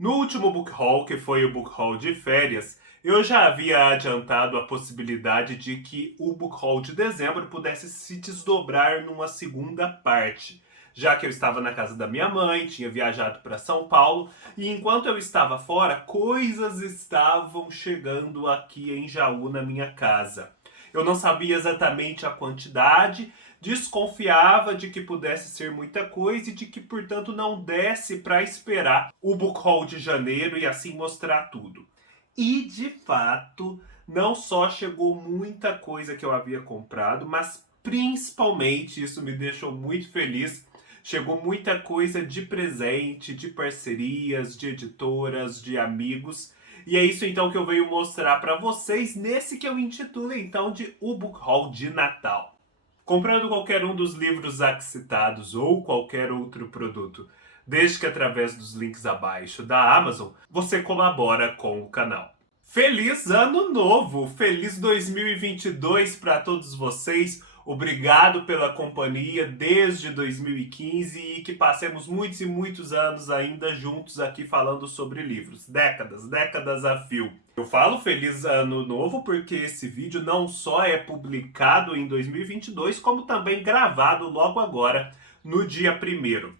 No último book haul, que foi o book haul de férias, eu já havia adiantado a possibilidade de que o book haul de dezembro pudesse se desdobrar numa segunda parte, já que eu estava na casa da minha mãe, tinha viajado para São Paulo, e enquanto eu estava fora, coisas estavam chegando aqui em Jaú, na minha casa. Eu não sabia exatamente a quantidade, desconfiava de que pudesse ser muita coisa e de que, portanto, não desse para esperar o book haul de janeiro e assim mostrar tudo. E, de fato, não só chegou muita coisa que eu havia comprado, mas principalmente, isso me deixou muito feliz, chegou muita coisa de presente, de parcerias, de editoras, de amigos. E é isso então que eu venho mostrar para vocês nesse que eu intitulo então de O Book Haul de Natal. Comprando qualquer um dos livros aqui citados ou qualquer outro produto, desde que através dos links abaixo da Amazon, você colabora com o canal. Feliz Ano Novo! Feliz 2022 para todos vocês! Obrigado pela companhia desde 2015 e que passemos muitos e muitos anos ainda juntos aqui falando sobre livros. Décadas, décadas a fio. Eu falo Feliz Ano Novo porque esse vídeo não só é publicado em 2022, como também gravado logo agora, no dia 1º.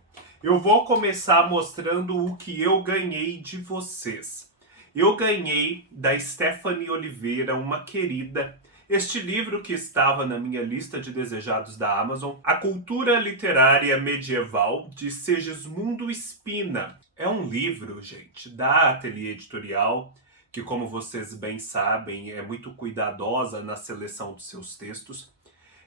Eu vou começar mostrando o que eu ganhei de vocês. Eu ganhei da Stephanie Oliveira, uma querida, este livro que estava na minha lista de desejados da Amazon, A Cultura Literária Medieval, de Segismundo Spina. É um livro, gente, da Ateliê Editorial, que, como vocês bem sabem, é muito cuidadosa na seleção dos seus textos,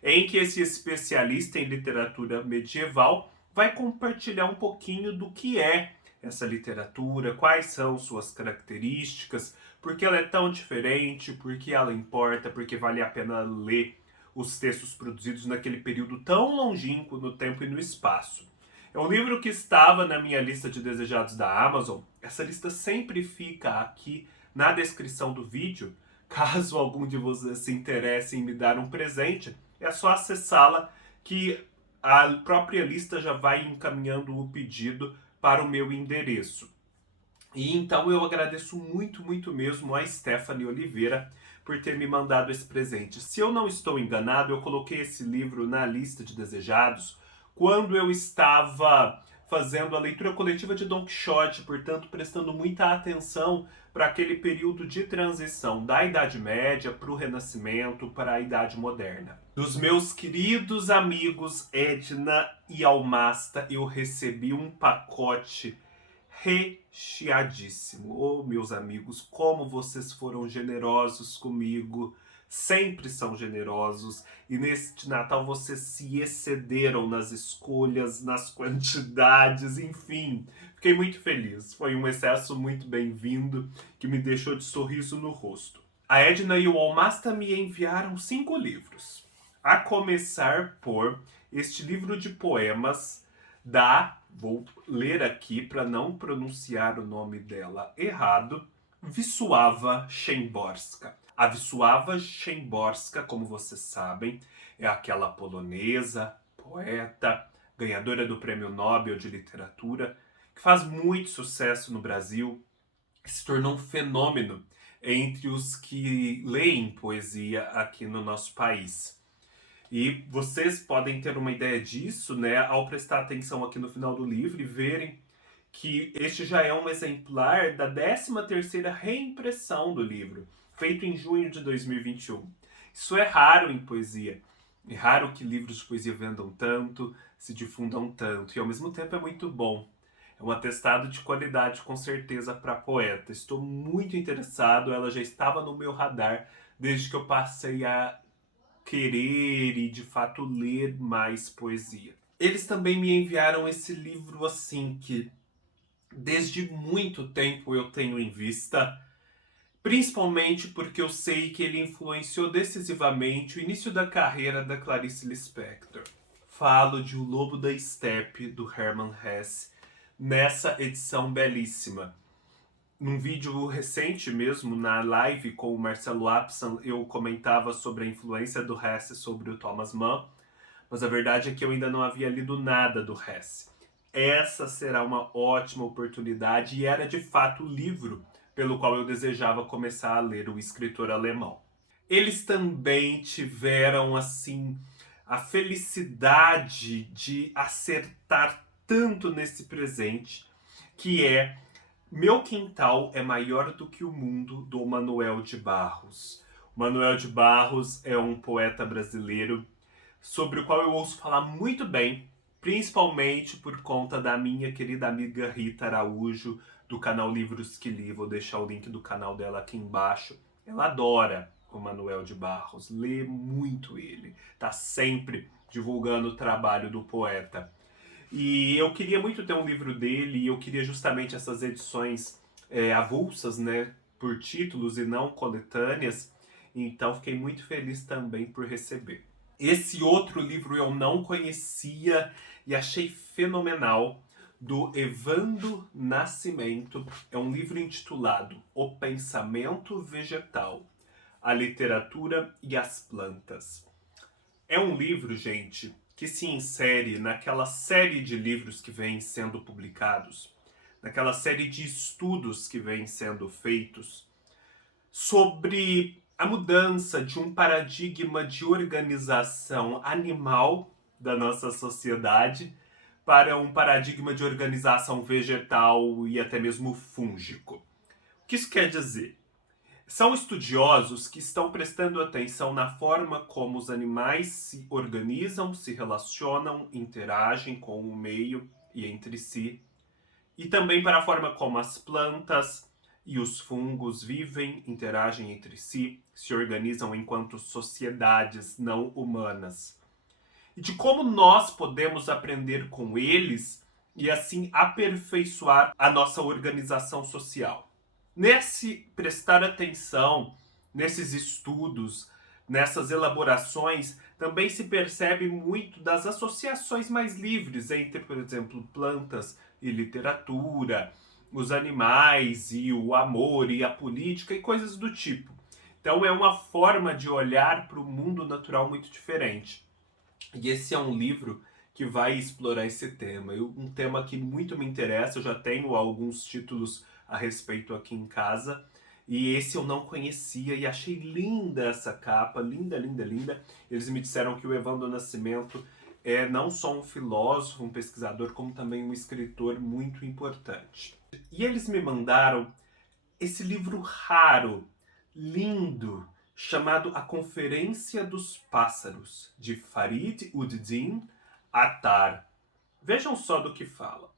em que esse especialista em literatura medieval vai compartilhar um pouquinho do que é essa literatura, quais são suas características, por que ela é tão diferente, por que ela importa, por que vale a pena ler os textos produzidos naquele período tão longínquo no tempo e no espaço. É um livro que estava na minha lista de desejados da Amazon. Essa lista sempre fica aqui na descrição do vídeo. Caso algum de vocês se interesse em me dar um presente, é só acessá-la que a própria lista já vai encaminhando o pedido para o meu endereço. E então eu agradeço muito, muito mesmo a Stephanie Oliveira por ter me mandado esse presente. Se eu não estou enganado, eu coloquei esse livro na lista de desejados quando eu estava fazendo a leitura coletiva de Don Quixote, portanto prestando muita atenção para aquele período de transição da Idade Média para o Renascimento, para a Idade Moderna. Dos meus queridos amigos Edna e Almasta, eu recebi um pacote recheadíssimo. Oh, meus amigos, como vocês foram generosos comigo. Sempre são generosos. E neste Natal vocês se excederam nas escolhas, nas quantidades, enfim. Fiquei muito feliz. Foi um excesso muito bem-vindo que me deixou de sorriso no rosto. A Edna e o Almasta me enviaram 5 livros. A começar por este livro de poemas da, vou ler aqui para não pronunciar o nome dela errado, Wisława Szymborska. A Wisława Szymborska, como vocês sabem, é aquela polonesa, poeta, ganhadora do Prêmio Nobel de Literatura, que faz muito sucesso no Brasil, se tornou um fenômeno entre os que leem poesia aqui no nosso país. E vocês podem ter uma ideia disso, né, ao prestar atenção aqui no final do livro e verem que este já é um exemplar da 13ª reimpressão do livro, feito em junho de 2021. Isso é raro em poesia. É raro que livros de poesia vendam tanto, se difundam tanto, e ao mesmo tempo é muito bom. É um atestado de qualidade, com certeza, para poeta. Estou muito interessado, ela já estava no meu radar desde que eu passei a querer e, de fato, ler mais poesia. Eles também me enviaram esse livro, assim, que desde muito tempo eu tenho em vista, principalmente porque eu sei que ele influenciou decisivamente o início da carreira da Clarice Lispector. Falo de O Lobo da Estepe, do Hermann Hesse, nessa edição belíssima. Num vídeo recente mesmo, na live com o Marcelo Apsan, eu comentava sobre a influência do Hesse sobre o Thomas Mann, mas a verdade é que eu ainda não havia lido nada do Hesse. essa será uma ótima oportunidade e era de fato o livro pelo qual eu desejava começar a ler, o escritor alemão. Eles também tiveram, assim, a felicidade de acertar tanto nesse presente, que é Meu Quintal é Maior do que o Mundo, do Manuel de Barros. O Manuel de Barros é um poeta brasileiro sobre o qual eu ouço falar muito bem, principalmente por conta da minha querida amiga Rita Araújo, do canal Livros que Li. Vou deixar o link do canal dela aqui embaixo. Ela adora o Manuel de Barros, lê muito ele, tá sempre divulgando o trabalho do poeta. E eu queria muito ter um livro dele, e eu queria justamente essas edições avulsas, né, por títulos e não coletâneas, então fiquei muito feliz também por receber. Esse outro livro eu não conhecia e achei fenomenal, do Evandro Nascimento. É um livro intitulado O Pensamento Vegetal, a Literatura e as Plantas. É um livro, gente, que se insere naquela série de livros que vêm sendo publicados, naquela série de estudos que vêm sendo feitos sobre a mudança de um paradigma de organização animal da nossa sociedade para um paradigma de organização vegetal e até mesmo fúngico. O que isso quer dizer? São estudiosos que estão prestando atenção na forma como os animais se organizam, se relacionam, interagem com o meio e entre si, e também para a forma como as plantas e os fungos vivem, interagem entre si, se organizam enquanto sociedades não humanas. E de como nós podemos aprender com eles e assim aperfeiçoar a nossa organização social. Nesse prestar atenção, nesses estudos, nessas elaborações, também se percebe muito das associações mais livres entre, por exemplo, plantas e literatura, os animais e o amor e a política e coisas do tipo. Então é uma forma de olhar para o mundo natural muito diferente. E esse é um livro que vai explorar esse tema. Um tema que muito me interessa, eu já tenho alguns títulos a respeito aqui em casa. E esse eu não conhecia e achei linda essa capa, linda, linda, linda. Eles me disseram que o Evandro Nascimento é não só um filósofo, um pesquisador, como também um escritor muito importante. E eles me mandaram esse livro raro, lindo, chamado A Conferência dos Pássaros, de Farid Uddin Attar. Vejam só do que fala.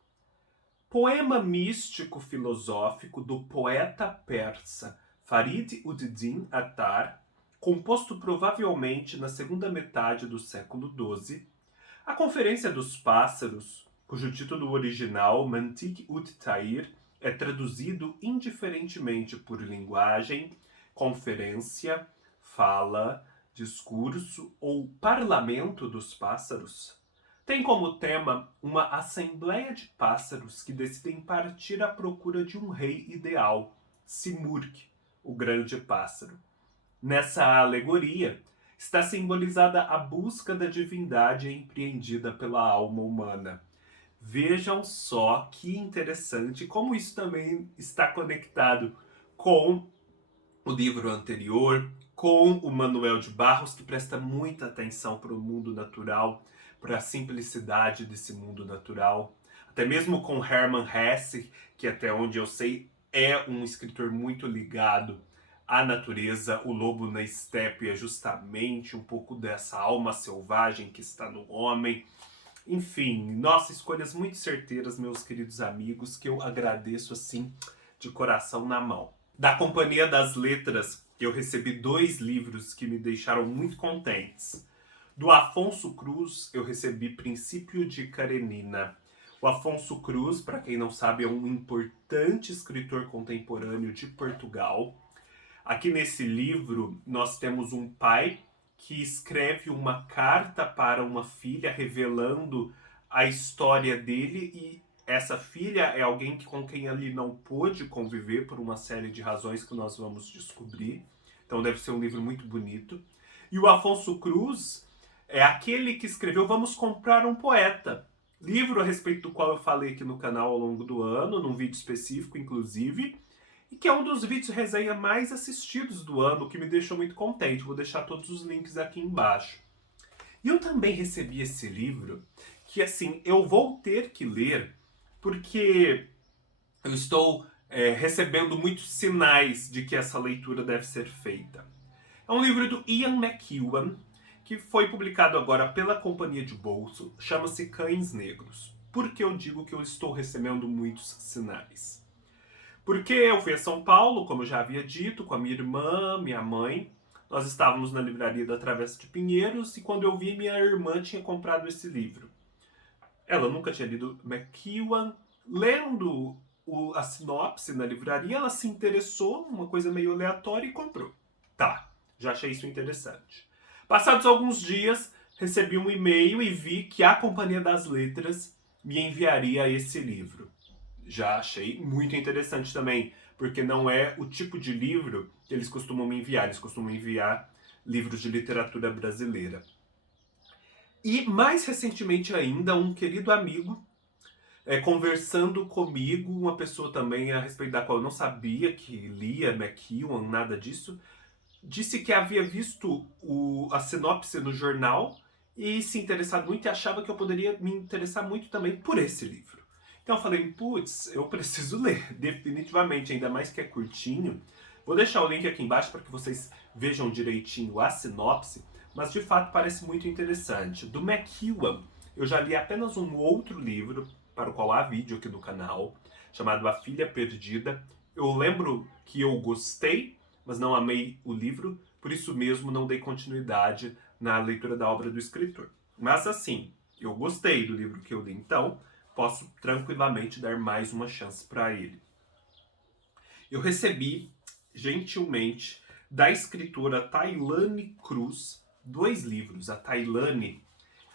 Poema místico-filosófico do poeta persa Farid Uddin Attar, composto provavelmente na segunda metade do século XII, A Conferência dos Pássaros, cujo título original, Mantiq-ut-Tair, é traduzido indiferentemente por linguagem, conferência, fala, discurso ou parlamento dos pássaros, tem como tema uma assembleia de pássaros que decidem partir à procura de um rei ideal, Simurgh, o grande pássaro. Nessa alegoria está simbolizada a busca da divindade empreendida pela alma humana. Vejam só que interessante como isso também está conectado com o livro anterior, com o Manuel de Barros, que presta muita atenção para o mundo natural, para a simplicidade desse mundo natural. Até mesmo com Hermann Hesse, que até onde eu sei é um escritor muito ligado à natureza. O Lobo na Estepe é justamente um pouco dessa alma selvagem que está no homem. Enfim, nossa, escolhas muito certeiras, meus queridos amigos, que eu agradeço assim de coração na mão. Da Companhia das Letras, eu recebi 2 livros que me deixaram muito contentes. Do Afonso Cruz, eu recebi Princípio de Karenina. O Afonso Cruz, para quem não sabe, é um importante escritor contemporâneo de Portugal. Aqui nesse livro, nós temos um pai que escreve uma carta para uma filha revelando a história dele, e essa filha é alguém com quem ele não pôde conviver por uma série de razões que nós vamos descobrir. Então deve ser um livro muito bonito. E o Afonso Cruz é aquele que escreveu Vamos Comprar um Poeta. livro a respeito do qual eu falei aqui no canal ao longo do ano, num vídeo específico, inclusive, e que é um dos vídeos resenha mais assistidos do ano, que me deixou muito contente. Vou deixar todos os links aqui embaixo. E eu também recebi esse livro, que assim, eu vou ter que ler, porque eu estou recebendo muitos sinais de que essa leitura deve ser feita. É um livro do Ian McEwan, que foi publicado agora pela Companhia de Bolso, chama-se Cães Negros. Por que eu digo que eu estou recebendo muitos sinais? Porque eu fui a São Paulo, como eu já havia dito, com a minha irmã, minha mãe. Nós estávamos na livraria da Travessa de Pinheiros e quando eu vi, minha irmã tinha comprado esse livro. Ela nunca tinha lido McEwan. Lendo a sinopse na livraria, ela se interessou, uma coisa meio aleatória, e comprou. Tá, já achei isso interessante. Passados alguns dias, recebi um e-mail e vi que a Companhia das Letras me enviaria esse livro. Já achei muito interessante também, porque não é o tipo de livro que eles costumam me enviar. Eles costumam enviar livros de literatura brasileira. E mais recentemente ainda, um querido amigo, conversando comigo, uma pessoa também a respeito da qual eu não sabia que lia McEwan, nada disso, disse que havia visto a sinopse no jornal e se interessado muito e achava que eu poderia me interessar muito também por esse livro. Então eu falei, putz, eu preciso ler, definitivamente, ainda mais que é curtinho. Vou deixar o link aqui embaixo para que vocês vejam direitinho a sinopse, mas de fato parece muito interessante. Do McEwan, eu já li apenas um outro livro, para o qual há vídeo aqui no canal, chamado A Filha Perdida. Eu lembro que eu gostei, mas não amei o livro, por isso mesmo não dei continuidade na leitura da obra do escritor. Mas assim, eu gostei do livro que eu li, então posso tranquilamente dar mais uma chance para ele. Eu recebi, gentilmente, da escritora Tailane Cruz, 2 livros. A Tailane,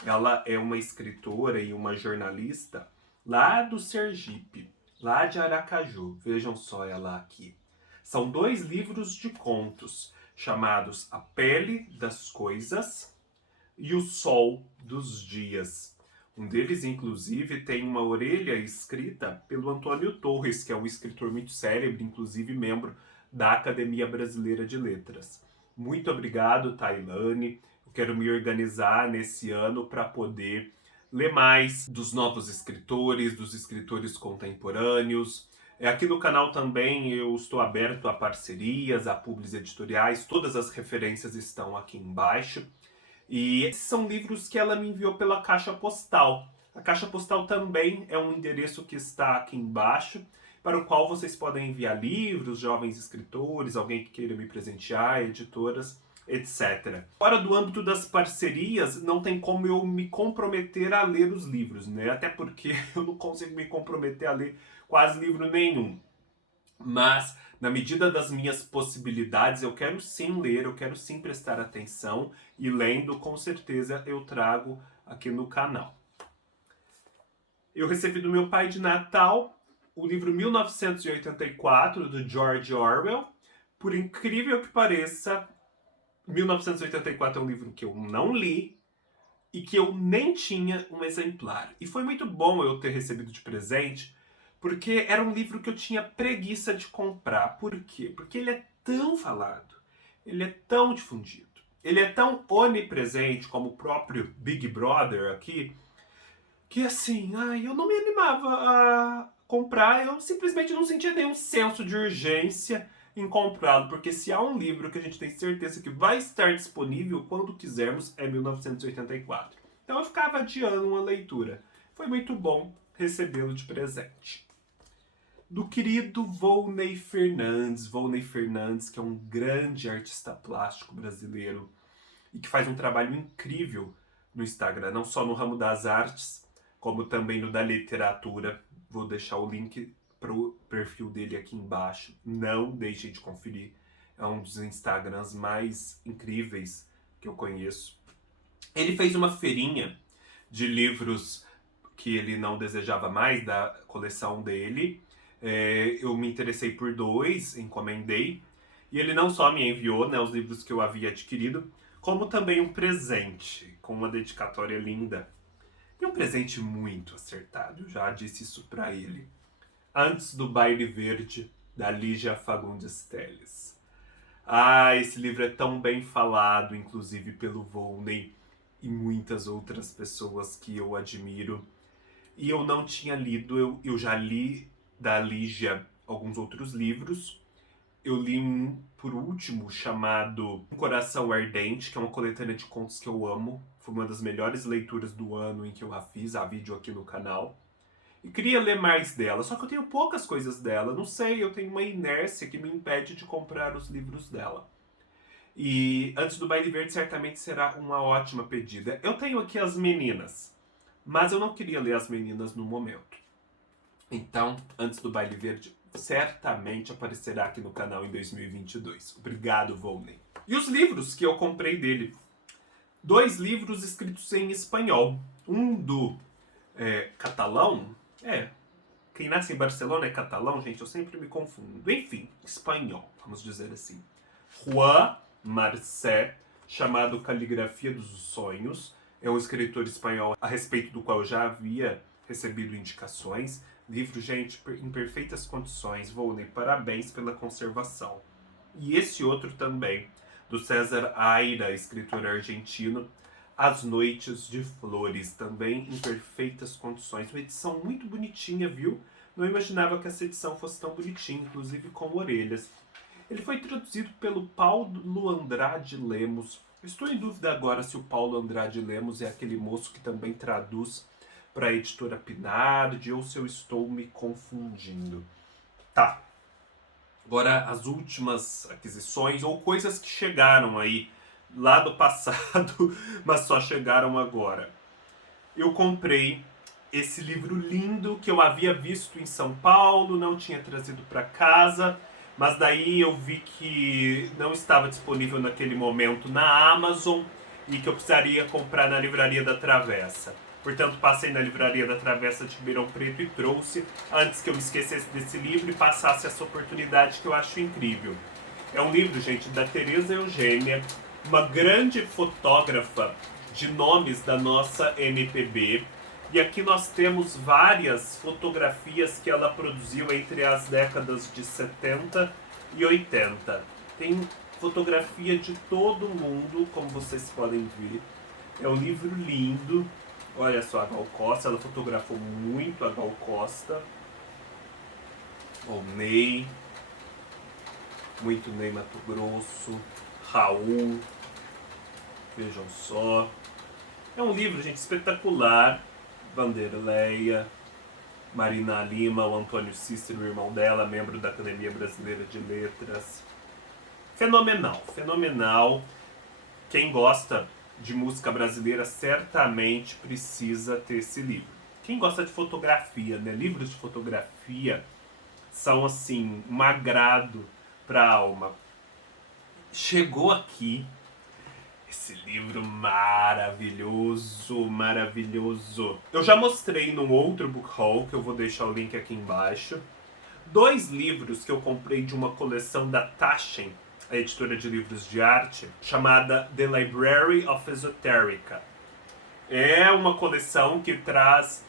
ela é uma escritora e uma jornalista lá do Sergipe, lá de Aracaju. Vejam só ela aqui. São 2 livros de contos, chamados A Pele das Coisas e O Sol dos Dias. Um deles, inclusive, tem uma orelha escrita pelo Antônio Torres, que é um escritor muito célebre, inclusive membro da Academia Brasileira de Letras. Muito obrigado, Tailane. Eu quero me organizar nesse ano para poder ler mais dos novos escritores, dos escritores contemporâneos. Aqui no canal também eu estou aberto a parcerias, a publis editoriais, todas as referências estão aqui embaixo. E esses são livros que ela me enviou pela caixa postal. A caixa postal também é um endereço que está aqui embaixo, para o qual vocês podem enviar livros, jovens escritores, alguém que queira me presentear, editoras, etc. Fora do âmbito das parcerias, não tem como eu me comprometer a ler os livros, né? Até porque eu não consigo me comprometer a ler quase livro nenhum. Mas, na medida das minhas possibilidades, eu quero sim ler, eu quero sim prestar atenção, e lendo, com certeza, eu trago aqui no canal. Eu recebi do meu pai de Natal o livro 1984, do George Orwell. Por incrível que pareça, 1984 é um livro que eu não li e que eu nem tinha um exemplar. E foi muito bom eu ter recebido de presente, porque era um livro que eu tinha preguiça de comprar. Por quê? Porque ele é tão falado, ele é tão difundido, ele é tão onipresente como o próprio Big Brother aqui, que assim, eu não me animava a comprar, eu simplesmente não sentia nenhum senso de urgência em comprá-lo, porque se há um livro que a gente tem certeza que vai estar disponível quando quisermos, é 1984. Então eu ficava adiando uma leitura. Foi muito bom recebê-lo de presente. Do querido Volney Fernandes, que é um grande artista plástico brasileiro e que faz um trabalho incrível no Instagram, não só no ramo das artes, como também no da literatura. Vou deixar o link para o perfil dele aqui embaixo. Não deixem de conferir. É um dos Instagrams mais incríveis que eu conheço. Ele fez uma feirinha de livros que ele não desejava mais, da coleção dele. Eu me interessei por 2, encomendei. E ele não só me enviou, né, os livros que eu havia adquirido, como também um presente com uma dedicatória linda. E um presente muito acertado, eu já disse isso pra ele. Antes do Baile Verde, da Lígia Fagundes Telles. Ah, esse livro é tão bem falado, inclusive pelo Volney e muitas outras pessoas que eu admiro. E eu não tinha lido, eu já li da Lígia alguns outros livros. Eu li um, por último, chamado Um Coração Ardente, que é uma coletânea de contos que eu amo. Foi uma das melhores leituras do ano em que eu a fiz, há vídeo aqui no canal. E queria ler mais dela, só que eu tenho poucas coisas dela. Não sei, eu tenho uma inércia que me impede de comprar os livros dela. E Antes do Baile Verde certamente será uma ótima pedida. Eu tenho aqui As Meninas, mas eu não queria ler As Meninas no momento. Então, Antes do Baile Verde certamente aparecerá aqui no canal em 2022. Obrigado, Volney. E os livros que eu comprei dele? 2 livros escritos em espanhol. Um do catalão. Quem nasce em Barcelona é catalão, gente, eu sempre me confundo. Enfim, espanhol, vamos dizer assim. Juan Marcé, chamado Caligrafia dos Sonhos. É um escritor espanhol a respeito do qual eu já havia recebido indicações. Livro, gente, em perfeitas condições. Volney, parabéns pela conservação. E esse outro também, do César Aira, escritor argentino, As Noites de Flores, também em perfeitas condições. Uma edição muito bonitinha, viu? Não imaginava que essa edição fosse tão bonitinha, inclusive com orelhas. Ele foi traduzido pelo Paulo Andrade Lemos. Estou em dúvida agora se o Paulo Andrade Lemos é aquele moço que também traduz para a editora Pinardi ou se eu estou me confundindo. Tá. Agora, as últimas aquisições ou coisas que chegaram aí lá do passado, mas só chegaram agora. Eu comprei esse livro lindo que eu havia visto em São Paulo, não tinha trazido para casa, mas daí eu vi que não estava disponível naquele momento na Amazon e que eu precisaria comprar na Livraria da Travessa. Portanto, passei na Livraria da Travessa de Ribeirão Preto e trouxe, antes que eu me esquecesse desse livro e passasse essa oportunidade que eu acho incrível. É um livro, gente, da Tereza Eugênia, uma grande fotógrafa de nomes da nossa MPB. E aqui nós temos várias fotografias que ela produziu entre as décadas de 70 e 80. Tem fotografia de todo mundo, como vocês podem ver. É um livro lindo. Olha só a Gal Costa, ela fotografou muito a Gal Costa. O Ney, muito Ney Mato Grosso, Raul, vejam só. É um livro, gente, espetacular. Vanderleia, Marina Lima, o Antônio Cícero, o irmão dela, membro da Academia Brasileira de Letras. Fenomenal, fenomenal. Quem gosta de música brasileira certamente precisa ter esse livro. Quem gosta de fotografia, né? Livros de fotografia são, assim, um agrado para a alma. Chegou aqui esse livro maravilhoso, maravilhoso. Eu já mostrei num outro book haul, que eu vou deixar o link aqui embaixo. 2 livros que eu comprei de uma coleção da Taschen, a editora de livros de arte, chamada The Library of Esoterica. É uma coleção que traz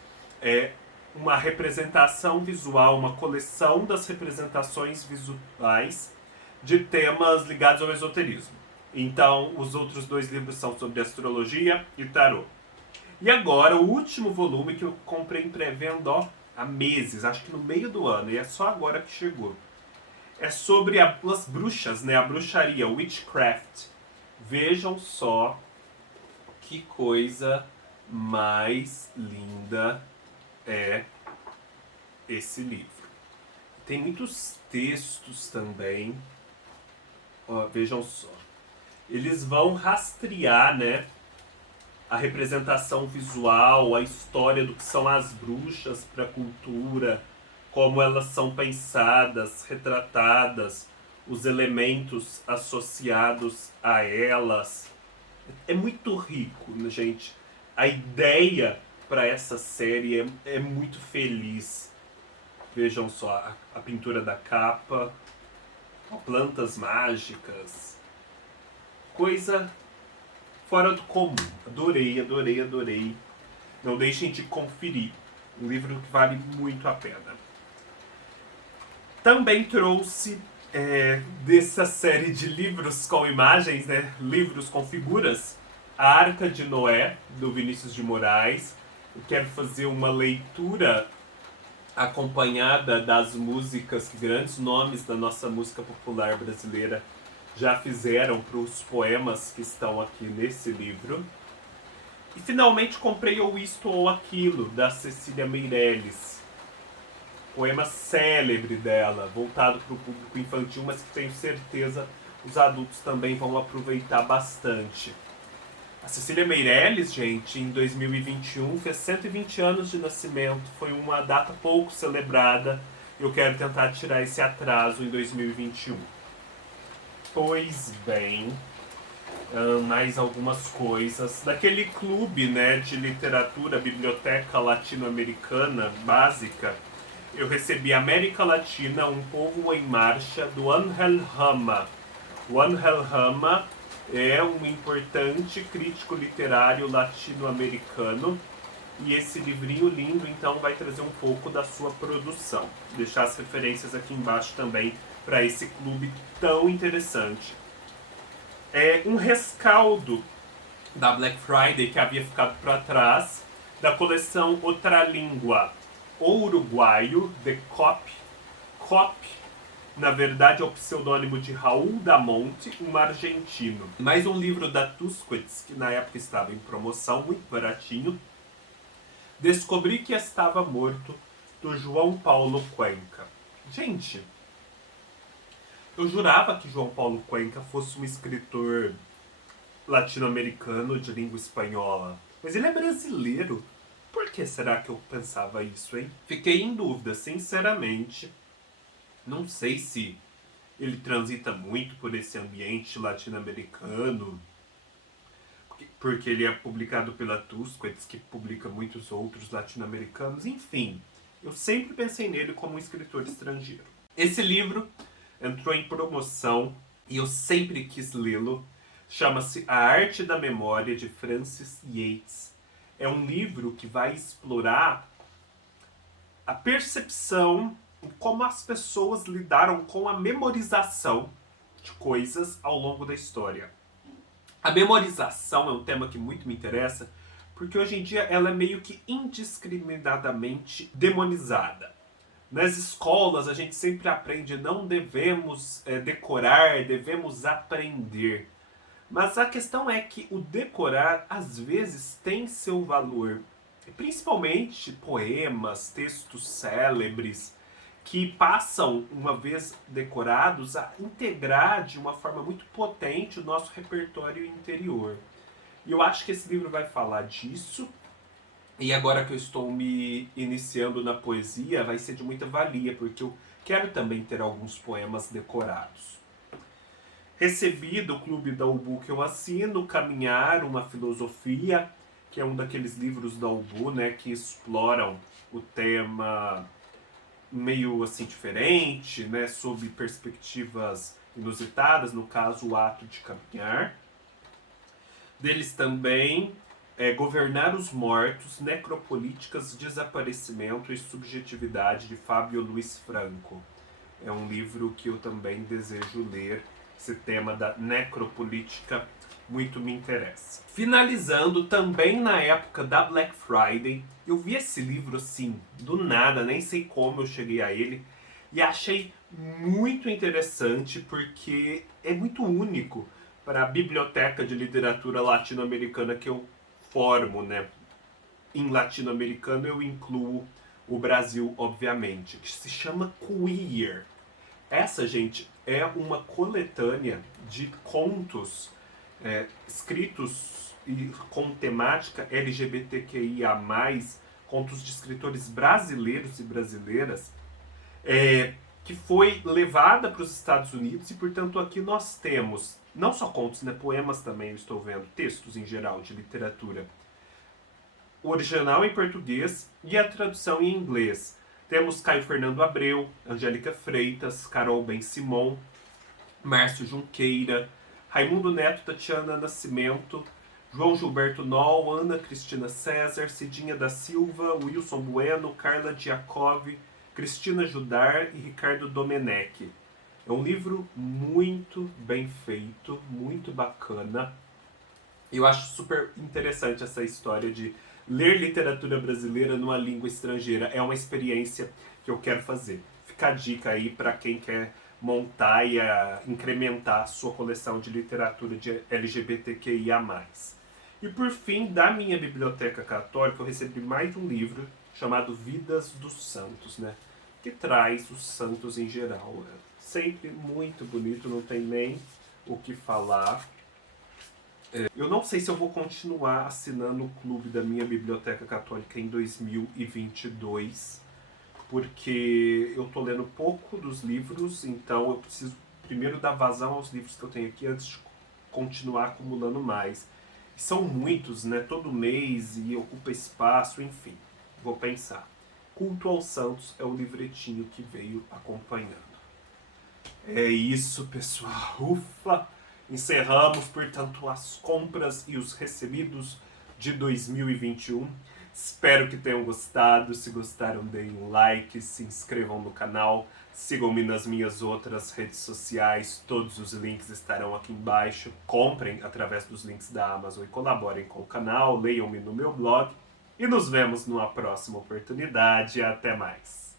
uma representação visual, uma coleção das representações visuais de temas ligados ao esoterismo. Então, os outros 2 livros são sobre astrologia e tarô. E agora, o último volume que eu comprei em pré-venda há meses, acho que no meio do ano, e é só agora que chegou. É sobre as bruxas, né? A bruxaria, witchcraft. Vejam só que coisa mais linda é esse livro. Tem muitos textos também. Ó, vejam só. Eles vão rastrear, né, a representação visual, a história do que são as bruxas para a cultura, como elas são pensadas, retratadas, os elementos associados a elas. É muito rico, né, gente? A ideia para essa série é muito feliz. Vejam só a pintura da capa, plantas mágicas, coisa fora do comum. Adorei, adorei, adorei. Não deixem de conferir. Um livro que vale muito a pena. Também trouxe dessa série de livros com imagens, né? Livros com figuras, A Arca de Noé, do Vinícius de Moraes. Eu quero fazer uma leitura acompanhada das músicas que grandes nomes da nossa música popular brasileira já fizeram para os poemas que estão aqui nesse livro. E finalmente comprei o Isto ou Aquilo, da Cecília Meirelles. Poema célebre dela, voltado para o público infantil, mas que tenho certeza os adultos também vão aproveitar bastante. A Cecília Meirelles, gente, em 2021 fez 120 anos de nascimento, foi uma data pouco celebrada. Eu quero tentar tirar esse atraso em 2021. Pois bem, mais algumas coisas. Daquele clube, né, de literatura, Biblioteca Latino-Americana Básica, eu recebi América Latina, Um Povo em Marcha, do Ángel Rama. O Ángel Rama é um importante crítico literário latino-americano e esse livrinho lindo, então, vai trazer um pouco da sua produção. Vou deixar as referências aqui embaixo também para esse clube tão interessante. É um rescaldo da Black Friday que havia ficado para trás, da coleção Outra Língua, O Uruguaio, The Cop. Cop, na verdade, é o pseudônimo de Raul da Monte, um argentino. Mais um livro da Tusquets, que na época estava em promoção, muito baratinho. Descobri que Estava Morto, do João Paulo Cuenca. Gente, eu jurava que João Paulo Cuenca fosse um escritor latino-americano de língua espanhola. Mas ele é brasileiro. Por que será que eu pensava isso, hein? Fiquei em dúvida, sinceramente. Não sei se ele transita muito por esse ambiente latino-americano, porque ele é publicado pela Tusquets, que publica muitos outros latino-americanos. Enfim, eu sempre pensei nele como um escritor estrangeiro. Esse livro entrou em promoção e eu sempre quis lê-lo. Chama-se A Arte da Memória, de Francis Yates. É um livro que vai explorar a percepção e como as pessoas lidaram com a memorização de coisas ao longo da história. A memorização é um tema que muito me interessa, porque hoje em dia ela é meio que indiscriminadamente demonizada. Nas escolas a gente sempre aprende, não devemos decorar, devemos aprender. Mas a questão é que o decorar, às vezes, tem seu valor. Principalmente poemas, textos célebres, que passam, uma vez decorados, a integrar de uma forma muito potente o nosso repertório interior. E eu acho que esse livro vai falar disso. E agora que eu estou me iniciando na poesia, vai ser de muita valia, porque eu quero também ter alguns poemas decorados. Recebi do Clube da UBU que eu assino, Caminhar, uma Filosofia, que é um daqueles livros da UBU, né, que exploram o tema meio assim diferente, né, sob perspectivas inusitadas, no caso o ato de caminhar. Deles também Governar os Mortos, Necropolíticas, Desaparecimento e Subjetividade, de Fábio Luiz Franco. É um livro que eu também desejo ler. Esse tema da necropolítica muito me interessa. Finalizando, também na época da Black Friday, eu vi esse livro assim, do nada, nem sei como eu cheguei a ele, e achei muito interessante porque é muito único para a biblioteca de literatura latino-americana que eu formo, né? Em latino-americano eu incluo o Brasil, obviamente, que se chama Queer. Essa, gente, é uma coletânea de contos escritos com temática LGBTQIA+, contos de escritores brasileiros e brasileiras, que foi levada para os Estados Unidos e, portanto, aqui nós temos não só contos, né, poemas também, eu estou vendo, textos em geral de literatura. O original em português e a tradução em inglês. Temos Caio Fernando Abreu, Angélica Freitas, Carol Ben-Simon, Márcio Junqueira, Raimundo Neto, Tatiana Nascimento, João Gilberto Noll, Ana Cristina César, Cidinha da Silva, Wilson Bueno, Carla Diakov, Cristina Judar e Ricardo Domenech. É um livro muito bem feito, muito bacana. Eu acho super interessante essa história de ler literatura brasileira numa língua estrangeira. É uma experiência que eu quero fazer. Fica a dica aí para quem quer montar e incrementar a sua coleção de literatura de LGBTQIA+. E por fim, da minha biblioteca católica, eu recebi mais um livro chamado Vidas dos Santos, né? Que traz os santos em geral. É sempre muito bonito, não tem nem o que falar. Eu não sei se eu vou continuar assinando o clube da minha biblioteca católica em 2022, porque eu tô lendo pouco dos livros, então eu preciso primeiro dar vazão aos livros que eu tenho aqui antes de continuar acumulando mais. São muitos, né? Todo mês e ocupa espaço, enfim. Vou pensar. Culto aos Santos é o livretinho que veio acompanhando. É isso, pessoal. Ufa! Encerramos, portanto, as compras e os recebidos de 2021. Espero que tenham gostado. Se gostaram, deem um like, se inscrevam no canal, sigam-me nas minhas outras redes sociais. Todos os links estarão aqui embaixo. Comprem através dos links da Amazon e colaborem com o canal. Leiam-me no meu blog. E nos vemos numa próxima oportunidade. Até mais!